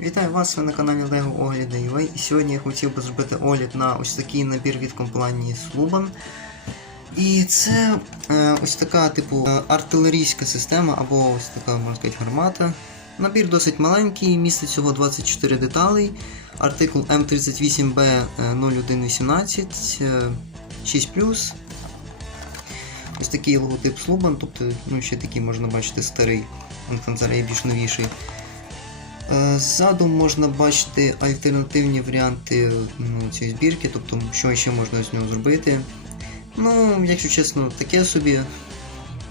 Вітаю вас, ви на каналі LEGO Огляди UA. І сьогодні я хотів би зробити огляд на ось такий набір від компанії Sluban. І це е, ось така, типу, е, артилерійська система, або ось така, можна сказати, гармата. Набір досить маленький, містить всього 24 деталей. Артикул М38B0118 е, 6. Ось такий логотип Sluban, тобто ну, ще такий можна бачити старий. Він зараз є більш новіший. Е, Ззаду можна бачити альтернативні варіанти ну, цієї збірки, тобто що ще можна з нього зробити. Ну, якщо чесно, таке собі.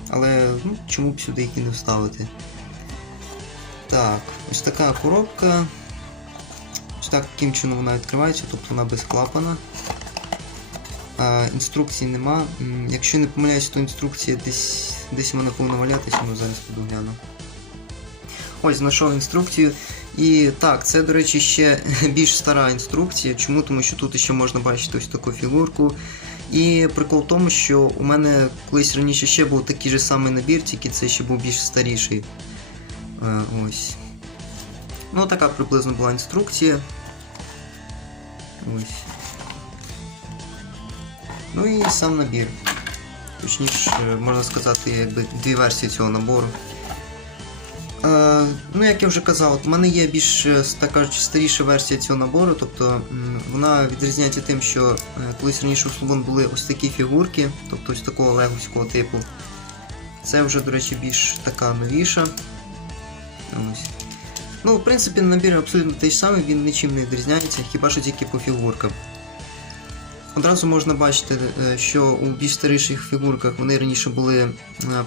Але ну, чому б сюди їх не вставити. Так, ось така коробка. Ось так, таким чином вона відкривається, тобто вона без клапана. А, інструкції нема. Якщо не помиляюсь, то інструкція десь десь вона повинна валятися, ну зараз піду гляну. Ось знайшов інструкцію. І так, це, до речі, ще більш стара інструкція. Чому? Тому що тут ще можна бачити ось таку фігурку. І прикол в тому, що у мене колись раніше ще був такий же самий набір, тільки це ще був більш старіший. Е, ось. Ну, така приблизно була інструкція. Ось. Ну і сам набір. Точніше, можна сказати, якби дві версії цього набору. Е, ну, як я вже казав, от в мене є більш е, так кажучи, старіша версія цього набору, тобто вона відрізняється тим, що е, колись раніше у Слобон були ось такі фігурки, тобто ось такого леговського типу. Це вже, до речі, більш така новіша. Ось. Ну, в принципі, набір абсолютно той самий, він нічим не відрізняється, хіба що тільки по фігуркам. Одразу можна бачити, е, що у більш старіших фігурках вони раніше були, е,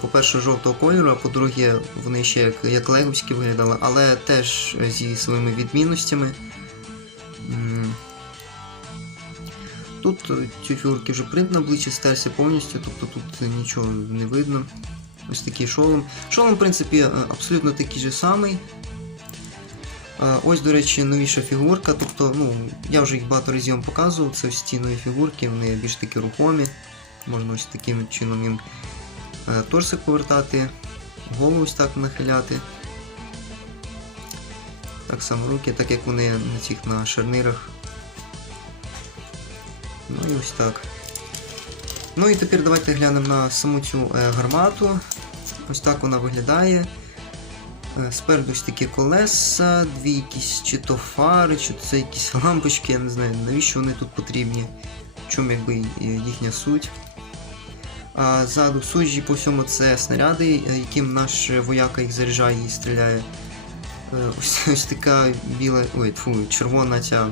по-перше, жовтого кольору, а по-друге, вони ще як, як леговські виглядали, але теж зі своїми відмінностями. Тут е, ці фігурки вже принт на обличчі стерся повністю, тобто тут нічого не видно. Ось такий шолом. Шолом, в принципі, абсолютно такий же самий. Е, Ось, до речі, новіша фігурка. Тобто, ну, я вже їх багато разів вам показував. Це ось ці нові фігурки, вони більш такі рухомі. Можна ось таким чином їм е, торсик повертати, голову ось так нахиляти. Так само руки, так як вони на цих на шарнирах. Ну і ось так. Ну і тепер давайте глянемо на саму цю е, гармату. Ось так вона виглядає. Е, Спереду ось такі колеса, дві якісь чи то фари, чи то це якісь лампочки, я не знаю, навіщо вони тут потрібні. В чому якби їхня суть. А ззаду суджі по всьому це снаряди, е, яким наш вояка їх заряджає і стріляє. Е, Ось, ось така біла, ой, тьфу, червона ця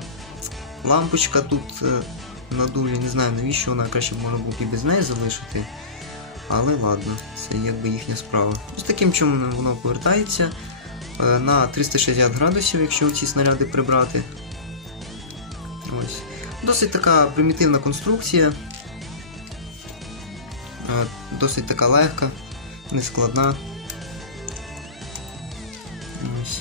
лампочка тут на дулі, не знаю навіщо вона краще б можна було і без неї залишити. Але ладно, це якби їхня справа. Ось таким чином воно повертається е, на 360 градусів, якщо ці снаряди прибрати. Ось. Досить така примітивна конструкція. Е, Досить така легка, нескладна.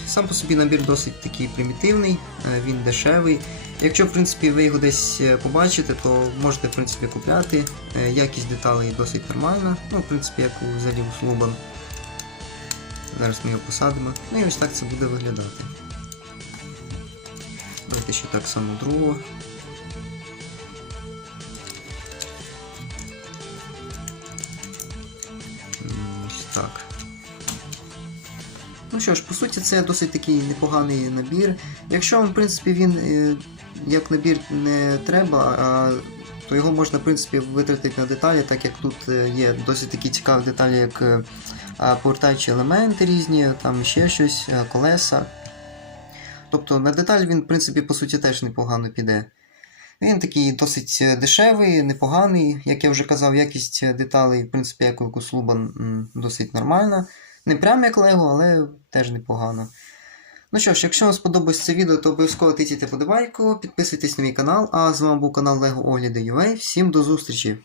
Сам по собі набір досить такий примітивний, е, він дешевий. Якщо в принципі ви його десь е, побачите, то можете в принципі купляти. Е, Якість деталей досить нормальна. Ну, в принципі, як у взагалі у Слобан. Зараз ми його посадимо. Ну і ось так це буде виглядати. Давайте ще так само другого. Ось так. Ну що ж, по суті, це досить такий непоганий набір. Якщо вам, в принципі, він е, як набір не треба, то його можна, в принципі, витратити на деталі, так як тут е, є досить такі цікаві деталі, як е, повертаючі елементи різні, там ще щось, колеса. Тобто на деталь він, в принципі, по суті, теж непогано піде. Він такий досить дешевий, непоганий. Як я вже казав, якість деталей, в принципі, як у Слубан, досить нормальна. Не прям як Лего, але теж непогано. Ну що ж, якщо вам сподобалось це відео, то обов'язково тисніть подобайку, підписуйтесь на мій канал, а з вами був канал LEGO Огляди UA. Всім до зустрічі!